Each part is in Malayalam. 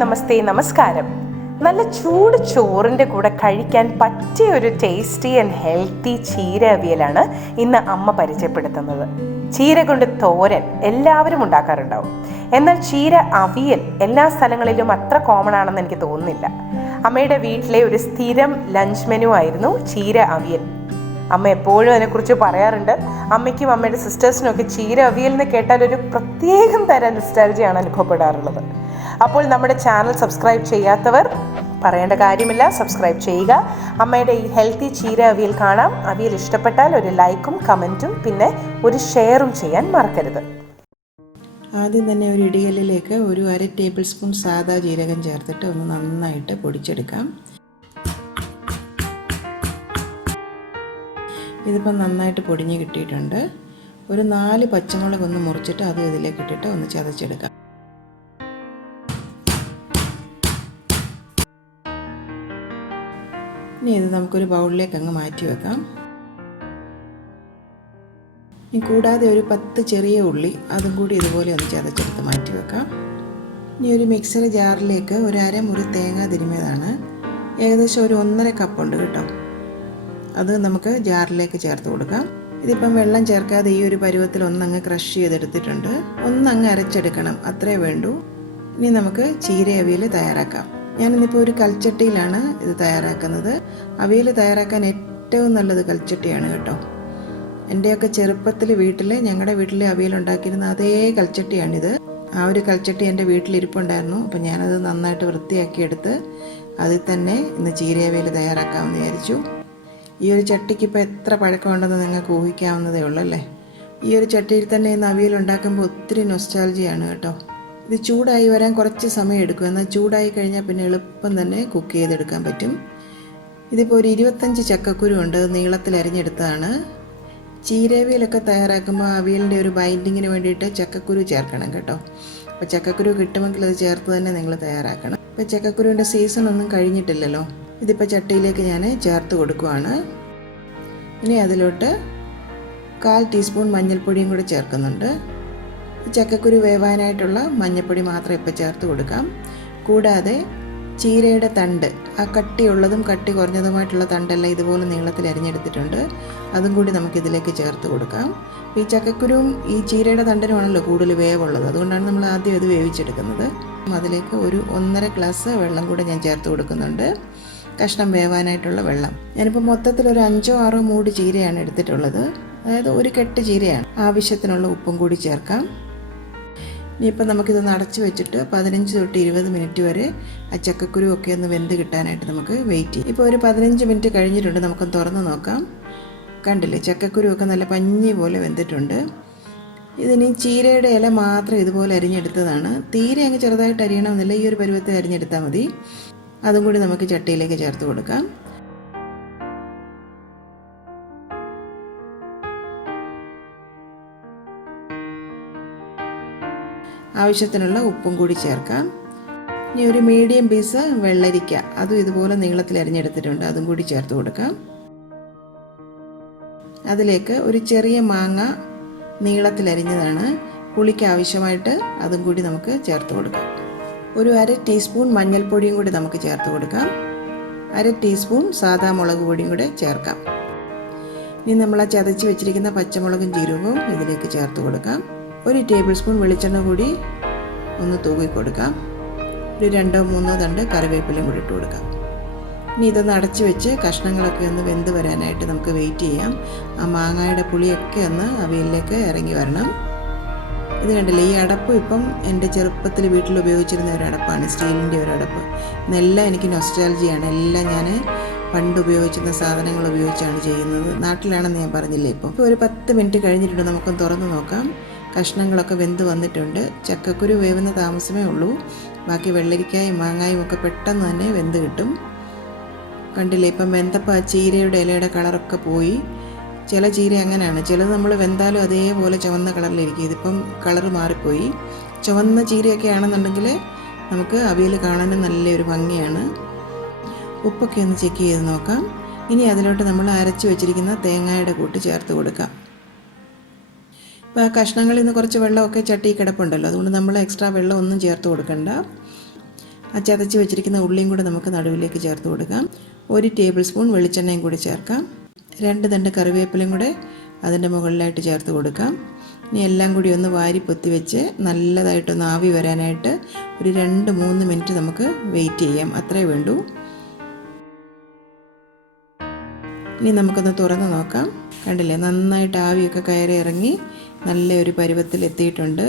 നമസ്തേ, നമസ്കാരം. നല്ല ചൂട് ചോറിൻ്റെ കൂടെ കഴിക്കാൻ പറ്റിയ ഒരു ടേസ്റ്റി ആൻഡ് ഹെൽത്തി ചീര അവിയലാണ് ഇന്ന് അമ്മ പരിചയപ്പെടുത്തുന്നത്. ചീര കൊണ്ട് തോരൻ എല്ലാവരും ഉണ്ടാക്കാറുണ്ടാവും. എന്നാൽ ചീര അവിയൽ എല്ലാ സ്ഥലങ്ങളിലും അത്ര കോമൺ ആണെന്ന് എനിക്ക് തോന്നുന്നില്ല. അമ്മയുടെ വീട്ടിലെ ഒരു സ്ഥിരം ലഞ്ച് മെനു ആയിരുന്നു ചീര അവിയൽ. അമ്മ എപ്പോഴും അതിനെക്കുറിച്ച് പറയാറുണ്ട്. അമ്മയ്ക്കും അമ്മയുടെ സിസ്റ്റേഴ്സിനും ഒക്കെ ചീര അവിയൽ എന്ന് കേട്ടാൽ ഒരു പ്രത്യേകം തരം നൊസ്റ്റാൾജിയാണ് അനുഭവപ്പെടാറുള്ളത്. അപ്പോൾ നമ്മുടെ ചാനൽ സബ്സ്ക്രൈബ് ചെയ്യാത്തവർ പറയേണ്ട കാര്യമില്ല, സബ്സ്ക്രൈബ് ചെയ്യുക. അമ്മയുടെ ഈ ഹെൽത്തി ചീര അവിയൽ കാണാം. അവിയൽ ഇഷ്ടപ്പെട്ടാൽ ഒരു ലൈക്കും കമൻറ്റും പിന്നെ ഒരു ഷെയറും ചെയ്യാൻ മറക്കരുത്. ആദ്യം തന്നെ ഒരു ഇടികല്ലിലേക്ക് ഒരു 1/2 ടേബിൾ സ്പൂൺ സാദാ ജീരകം ചേർത്തിട്ട് ഒന്ന് നന്നായിട്ട് പൊടിച്ചെടുക്കാം. ഇതിപ്പം നന്നായിട്ട് പൊടിഞ്ഞ് കിട്ടിയിട്ടുണ്ട്. ഒരു 4 പച്ചമുളക് ഒന്ന് മുറിച്ചിട്ട് അതും ഇതിലേക്ക് ഇട്ടിട്ട് ഒന്ന് ചതച്ചെടുക്കാം. ഇനി ഇത് നമുക്കൊരു ബൗളിലേക്ക് അങ്ങ് മാറ്റി വെക്കാം. ഇനി കൂടാതെ ഒരു 10 ചെറിയ ഉള്ളി അതും കൂടി ഇതുപോലെ ഒന്ന് ചതച്ചെടുത്ത് മാറ്റി വെക്കാം. ഇനി ഒരു മിക്സർ ജാറിലേക്ക് ഒരു അരമുറി തേങ്ങ തിരുമിയതാണ്. ഏകദേശം ഒരു 1.5 കപ്പുണ്ട് കേട്ടോ. അത് നമുക്ക് ജാറിലേക്ക് ചേർത്ത് കൊടുക്കാം. ഇതിപ്പം വെള്ളം ചേർക്കാതെ ഈ ഒരു പരുവത്തിൽ ഒന്നങ്ങ് ക്രഷ് ചെയ്തെടുത്തിട്ടുണ്ട്. ഒന്നങ്ങ് അരച്ചെടുക്കണം, അത്രേ വേണ്ടൂ. ഇനി നമുക്ക് ചീര അവിയൽ തയ്യാറാക്കാം. ഞാനിന്നിപ്പോൾ ഒരു കൽച്ചട്ടിയിലാണ് ഇത് തയ്യാറാക്കുന്നത്. അവിയൽ തയ്യാറാക്കാൻ ഏറ്റവും നല്ലത് കൽച്ചട്ടിയാണ് കേട്ടോ. എൻ്റെയൊക്കെ ചെറുപ്പത്തിൽ ഞങ്ങളുടെ വീട്ടിൽ അവിയൽ ഉണ്ടാക്കിയിരുന്ന അതേ കൽച്ചട്ടിയാണിത്. ആ ഒരു കൽച്ചട്ടി എൻ്റെ വീട്ടിലിരിപ്പുണ്ടായിരുന്നു. അപ്പം ഞാനത് നന്നായിട്ട് വൃത്തിയാക്കിയെടുത്ത് അതിൽ തന്നെ ഇന്ന് ചീര അവിയൽ തയ്യാറാക്കാമെന്ന് വിചാരിച്ചു. ഈ ഒരു ചട്ടിക്ക് ഇപ്പോൾ എത്ര പഴക്കമുണ്ടെന്ന് നിങ്ങൾക്ക് ഊഹിക്കാവുന്നതേ ഉള്ളൂ അല്ലേ. ഈ ഒരു ചട്ടിയിൽ തന്നെ ഇന്ന് അവിയൽ ഉണ്ടാക്കുമ്പോൾ ഒത്തിരി നൊസ്റ്റാൾജിയാണ് കേട്ടോ. ഇത് ചൂടായി വരാൻ കുറച്ച് സമയം എടുക്കും, എന്നാൽ ചൂടായി കഴിഞ്ഞാൽ പിന്നെ എളുപ്പം തന്നെ കുക്ക് ചെയ്തെടുക്കാൻ പറ്റും. ഇതിപ്പോൾ ഒരു 25 ചക്കക്കുരു ഉണ്ട്, നീളത്തിൽ അരിഞ്ഞെടുത്തതാണ്. ചീര അവിയലൊക്കെ തയ്യാറാക്കുമ്പോൾ അവിയലിൻ്റെ ഒരു ബൈൻഡിങ്ങിന് വേണ്ടിയിട്ട് ചക്കക്കുരു ചേർക്കണം കേട്ടോ. അപ്പോൾ ചക്കക്കുരു കിട്ടുമെങ്കിൽ അത് ചേർത്ത് തന്നെ നിങ്ങൾ തയ്യാറാക്കണം. ഇപ്പോൾ ചക്കക്കുരുവിൻ്റെ സീസൺ ഒന്നും കഴിഞ്ഞിട്ടില്ലല്ലോ. ഇതിപ്പോൾ ചട്ടിയിലേക്ക് ഞാൻ ചേർത്ത് കൊടുക്കുവാണ്. ഇനി അതിലോട്ട് 1/4 ടീസ്പൂൺ മഞ്ഞൾപ്പൊടിയും കൂടി ചേർക്കുന്നുണ്ട്. ചക്കക്കുരു വേവാനായിട്ടുള്ള മഞ്ഞൾപ്പൊടി മാത്രം ഇപ്പോൾ ചേർത്ത് കൊടുക്കാം. കൂടാതെ ചീരയുടെ തണ്ട്, ആ കട്ടിയുള്ളതും കട്ടി കുറഞ്ഞതുമായിട്ടുള്ള തണ്ടെല്ലാം ഇതുപോലെ നീളത്തിൽ അരിഞ്ഞെടുത്തിട്ടുണ്ട്. അതും കൂടി നമുക്കിതിലേക്ക് ചേർത്ത് കൊടുക്കാം. ഈ ചക്കക്കുരുവും ഈ ചീരയുടെ തണ്ടിനുമാണല്ലോ കൂടുതൽ വേവുള്ളത്, അതുകൊണ്ടാണ് നമ്മൾ ആദ്യം ഇത് വേവിച്ചെടുക്കുന്നത്. അതിലേക്ക് ഒരു 1.5 ഗ്ലാസ് വെള്ളം കൂടെ ഞാൻ ചേർത്ത് കൊടുക്കുന്നുണ്ട്, കഷ്ണം വേവാനായിട്ടുള്ള വെള്ളം. ഞാനിപ്പോൾ മൊത്തത്തിൽ ഒരു 5-6 മൂട് ചീരയാണ് എടുത്തിട്ടുള്ളത്, അതായത് ഒരു കെട്ട് ചീരയാണ്. ആവശ്യത്തിനുള്ള ഉപ്പും കൂടി ചേർക്കാം. ഇനിയിപ്പോൾ നമുക്കിതൊന്ന് അടച്ച് വെച്ചിട്ട് 15 തൊട്ട് 20 മിനിറ്റ് വരെ ആ ചക്കക്കുരു ഒക്കെ ഒന്ന് വെന്ത് കിട്ടാനായിട്ട് നമുക്ക് വെയിറ്റ് ചെയ്യും. ഇപ്പോൾ ഒരു 15 മിനിറ്റ് കഴിഞ്ഞിട്ടുണ്ട്, നമുക്കൊന്ന് തുറന്ന് നോക്കാം. കണ്ടില്ലേ, ചക്കക്കുരു ഒക്കെ നല്ല പഞ്ഞി പോലെ വെന്തിട്ടുണ്ട്. ഇതിന് ചീരയുടെ ഇല മാത്രം ഇതുപോലെ അരിഞ്ഞെടുത്തതാണ്. തീരെ അങ്ങ് ചെറുതായിട്ട് അരിയണമെന്നില്ല, ഈ ഒരു പരുവത്തിൽ അരിഞ്ഞെടുത്താൽ മതി. അതും കൂടി നമുക്ക് ചട്ടിയിലേക്ക് ചേർത്ത് കൊടുക്കാം. ആവശ്യത്തിനുള്ള ഉപ്പും കൂടി ചേർക്കാം. ഇനി ഒരു മീഡിയം പീസ് വെള്ളരിക്ക, അതും ഇതുപോലെ നീളത്തിൽ അരിഞ്ഞെടുത്തിട്ടുണ്ട്, അതും കൂടി ചേർത്ത് കൊടുക്കാം. അതിലേക്ക് ഒരു ചെറിയ മാങ്ങ നീളത്തിൽ അരിഞ്ഞതാണ്, പുളിക്ക് ആവശ്യമായിട്ട് അതും കൂടി നമുക്ക് ചേർത്ത് കൊടുക്കാം. ഒരു 1/2 ടീസ്പൂൺ മഞ്ഞൾപ്പൊടിയും കൂടി നമുക്ക് ചേർത്ത് കൊടുക്കാം. 1/2 ടീസ്പൂൺ സാദാ മുളക് പൊടിയും കൂടെ ചേർക്കാം. ഇനി നമ്മൾ ആ ചതച്ച് വെച്ചിരിക്കുന്ന പച്ചമുളകും ജീരകവും ഇതിലേക്ക് ചേർത്ത് കൊടുക്കാം. ഒരു ടേബിൾ സ്പൂൺ വെളിച്ചെണ്ണ കൂടി ഒന്ന് തൂക്കി കൊടുക്കാം. ഒരു 2-3 തണ്ട് കറിവേപ്പിലയും കൂടി ഇട്ട് കൊടുക്കാം. ഇനി ഇതൊന്ന് അടച്ച് വെച്ച് കഷ്ണങ്ങളൊക്കെ ഒന്ന് വെന്ത് വരാനായിട്ട് നമുക്ക് വെയിറ്റ് ചെയ്യാം. ആ മാങ്ങയുടെ പുളിയൊക്കെ ഒന്ന് അവിയലിലേക്ക് ഇറങ്ങി വരണം. ഇത് കണ്ടില്ലേ, ഈ അടപ്പ് ഇപ്പം എൻ്റെ ചെറുപ്പത്തിൽ വീട്ടിൽ ഉപയോഗിച്ചിരുന്ന ഒരു അടപ്പാണ്, സ്റ്റീലിൻ്റെ ഒരു അടപ്പ്. ഇതെല്ലാം എനിക്ക് നൊസ്റ്റാൾജിയാണ്. എല്ലാം ഞാൻ പണ്ട് ഉപയോഗിച്ചിരുന്ന സാധനങ്ങൾ ഉപയോഗിച്ചാണ് ചെയ്യുന്നത്. നാട്ടിലാണെന്ന് ഞാൻ പറഞ്ഞില്ലേ. ഇപ്പോൾ ഒരു 10 മിനിറ്റ് കഴിഞ്ഞിട്ടുണ്ട്, നമുക്കൊന്ന് തുറന്ന് നോക്കാം. കഷ്ണങ്ങളൊക്കെ വെന്ത് വന്നിട്ടുണ്ട്. ചക്കക്കുരു വേവുന്ന താമസമേ ഉള്ളൂ, ബാക്കി വെള്ളരിക്കായും മാങ്ങായും ഒക്കെ പെട്ടെന്ന് തന്നെ വെന്ത് കിട്ടും. കണ്ടില്ലേ, ഇപ്പം വെന്തപ്പോൾ ആ ചീരയുടെ ഇലയുടെ കളറൊക്കെ പോയി. ചില ചീര അങ്ങനെയാണ്, ചിലത് നമ്മൾ വെന്താലും അതേപോലെ ചുവന്ന കളറിലിരിക്കും. ഇതിപ്പം കളറ് മാറിപ്പോയി. ചുവന്ന ചീരയൊക്കെ ആണെന്നുണ്ടെങ്കിൽ നമുക്ക് അവിയൽ കാണാനും നല്ലൊരു ഭംഗിയാണ്. ഉപ്പൊക്കെ ഒന്ന് ചെക്ക് ചെയ്ത് നോക്കാം. ഇനി അതിലോട്ട് നമ്മൾ അരച്ച് വെച്ചിരിക്കുന്ന തേങ്ങയുടെ കൂട്ട് ചേർത്ത് കൊടുക്കാം. ഇപ്പോൾ ആ കഷ്ണങ്ങളിൽ നിന്ന് കുറച്ച് വെള്ളമൊക്കെ ചട്ടി കിടപ്പുണ്ടല്ലോ, അതുകൊണ്ട് നമ്മൾ എക്സ്ട്രാ വെള്ളം ഒന്നും ചേർത്ത് കൊടുക്കണ്ട. ആ ചതച്ച് വെച്ചിരിക്കുന്ന ഉള്ളിയും കൂടെ നമുക്ക് നടുവിലേക്ക് ചേർത്ത് കൊടുക്കാം. 1 ടേബിൾ സ്പൂൺ വെളിച്ചെണ്ണയും കൂടി ചേർക്കാം. 2 തണ്ട് കറിവേപ്പിലയും കൂടെ അതിൻ്റെ മുകളിലായിട്ട് ചേർത്ത് കൊടുക്കാം. ഇനി എല്ലാം കൂടി ഒന്ന് വാരി പൊത്തി വെച്ച് നല്ലതായിട്ടൊന്ന് ആവി വരാനായിട്ട് ഒരു 2-3 മിനിറ്റ് നമുക്ക് വെയിറ്റ് ചെയ്യാം. അത്രേ വേണ്ടൂ. ഇനി നമുക്കൊന്ന് തുറന്ന് നോക്കാം. കണ്ടില്ലേ, നന്നായിട്ട് ആവിയൊക്കെ കയറി ഇറങ്ങി നല്ലൊരു പരുവത്തിൽ എത്തിയിട്ടുണ്ട്.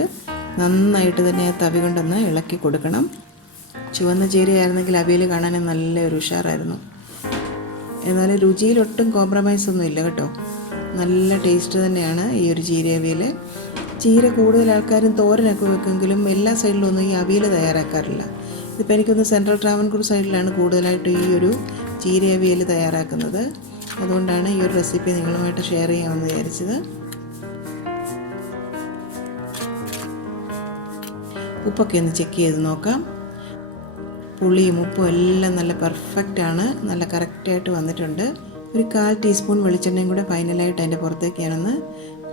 നന്നായിട്ട് തന്നെ തവി കൊണ്ടൊന്ന് ഇളക്കി കൊടുക്കണം. ചുവന്ന ചീരയായിരുന്നെങ്കിൽ അവിയൽ കാണാൻ നല്ലൊരു ഉഷാറായിരുന്നു. എന്നാലും രുചിയിലൊട്ടും കോംപ്രമൈസ് ഒന്നും ഇല്ല കേട്ടോ. നല്ല ടേസ്റ്റ് തന്നെയാണ് ഈ ഒരു ചീര അവിയൽ. ചീര കൂടുതൽ ആൾക്കാരും തോരനൊക്കെ വെക്കുമെങ്കിലും എല്ലാ സൈഡിലും ഒന്നും ഈ അവിയൽ തയ്യാറാക്കാറില്ല. ഇതിപ്പോൾ എനിക്കൊന്ന് സെൻട്രൽ ട്രാവൻകൂർ സൈഡിലാണ് കൂടുതലായിട്ട് ഈ ഒരു ചീര അവിയൽ തയ്യാറാക്കുന്നത്. അതുകൊണ്ടാണ് ഈ ഒരു റെസിപ്പി നിങ്ങളുമായിട്ട് ഷെയർ ചെയ്യാമെന്ന് വിചാരിച്ചത്. ഉപ്പൊക്കെ ഒന്ന് ചെക്ക് ചെയ്ത് നോക്കാം. പുളിയും ഉപ്പും എല്ലാം നല്ല പെർഫെക്റ്റാണ്, നല്ല കറക്റ്റായിട്ട് വന്നിട്ടുണ്ട്. ഒരു 1/4 ടീസ്പൂൺ വെളിച്ചെണ്ണയും കൂടെ ഫൈനലായിട്ട് അതിൻ്റെ പുറത്തേക്ക് ഞാനൊന്ന്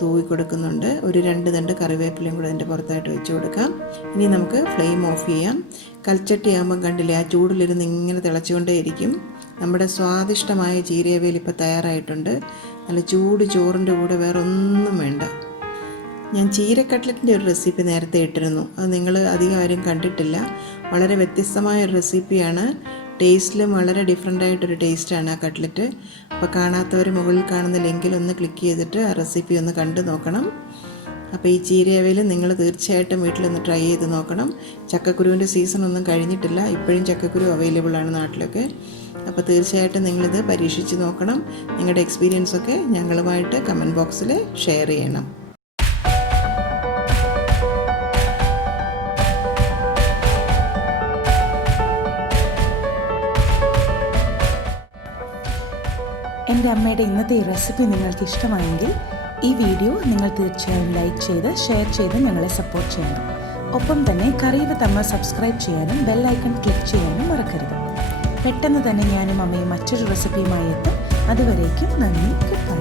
തൂവി കൊടുക്കുന്നുണ്ട്. ഒരു 2 തണ്ട് കറിവേപ്പിലയും കൂടെ അതിൻ്റെ പുറത്തായിട്ട് വെച്ച് കൊടുക്കാം. ഇനി നമുക്ക് ഫ്ലെയിം ഓഫ് ചെയ്യാം. കൽച്ചട്ടി ആകുമ്പം കണ്ടില്ലേ, ആ ചൂടിലിരുന്ന് ഇങ്ങനെ തിളച്ചുകൊണ്ടേയിരിക്കും. നമ്മുടെ സ്വാദിഷ്ടമായ ചീര അവിയൽ ഇപ്പോൾ തയ്യാറായിട്ടുണ്ട്. നല്ല ചൂട് ചോറിൻ്റെ കൂടെ വേറെ ഒന്നും വേണ്ട. ഞാൻ ചീര കട്ട്ലറ്റിൻ്റെ ഒരു റെസിപ്പി നേരത്തെ ഇട്ടിരുന്നു. അത് നിങ്ങൾ അധികം ആരും കണ്ടിട്ടില്ല. വളരെ വ്യത്യസ്തമായ ഒരു റെസിപ്പിയാണ്. ടേസ്റ്റിലും വളരെ ഡിഫറെൻ്റ് ആയിട്ടൊരു ടേസ്റ്റാണ് ആ കട്ട്ലറ്റ്. അപ്പോൾ കാണാത്തവർ മുകളിൽ കാണുന്ന ലിങ്കിൽ ഒന്ന് ക്ലിക്ക് ചെയ്തിട്ട് ആ റെസിപ്പി ഒന്ന് കണ്ടു നോക്കണം. അപ്പോൾ ഈ ചീര അവിയൽ നിങ്ങൾ തീർച്ചയായിട്ടും വീട്ടിലൊന്ന് ട്രൈ ചെയ്ത് നോക്കണം. ചക്കക്കുരുവിൻ്റെ സീസൺ ഒന്നും കഴിഞ്ഞിട്ടില്ല. ഇപ്പോഴും ചക്കക്കുരു അവൈലബിൾ ആണ് നാട്ടിലൊക്കെ. അപ്പോൾ തീർച്ചയായിട്ടും നിങ്ങളിത് പരീക്ഷിച്ച് നോക്കണം. നിങ്ങളുടെ എക്സ്പീരിയൻസൊക്കെ ഞങ്ങളുമായിട്ട് കമൻറ്റ് ബോക്സിൽ ഷെയർ ചെയ്യണം. എൻ്റെ അമ്മയുടെ ഇന്നത്തെ ഈ റെസിപ്പി നിങ്ങൾക്ക് ഇഷ്ടമായെങ്കിൽ ഈ വീഡിയോ നിങ്ങൾ തീർച്ചയായും ലൈക്ക് ചെയ്ത് ഷെയർ ചെയ്ത് ഞങ്ങളെ സപ്പോർട്ട് ചെയ്യണം. ഒപ്പം തന്നെ കറി വിത്ത് അമ്മ സബ്സ്ക്രൈബ് ചെയ്യാനും ബെൽ ഐക്കൺ ക്ലിക്ക് ചെയ്യാനും മറക്കരുത്. പെട്ടെന്ന് തന്നെ ഞാനും അമ്മയും മറ്റൊരു റെസിപ്പിയുമായി എത്തും. അതുവരേക്കും നന്ദി. Good bye.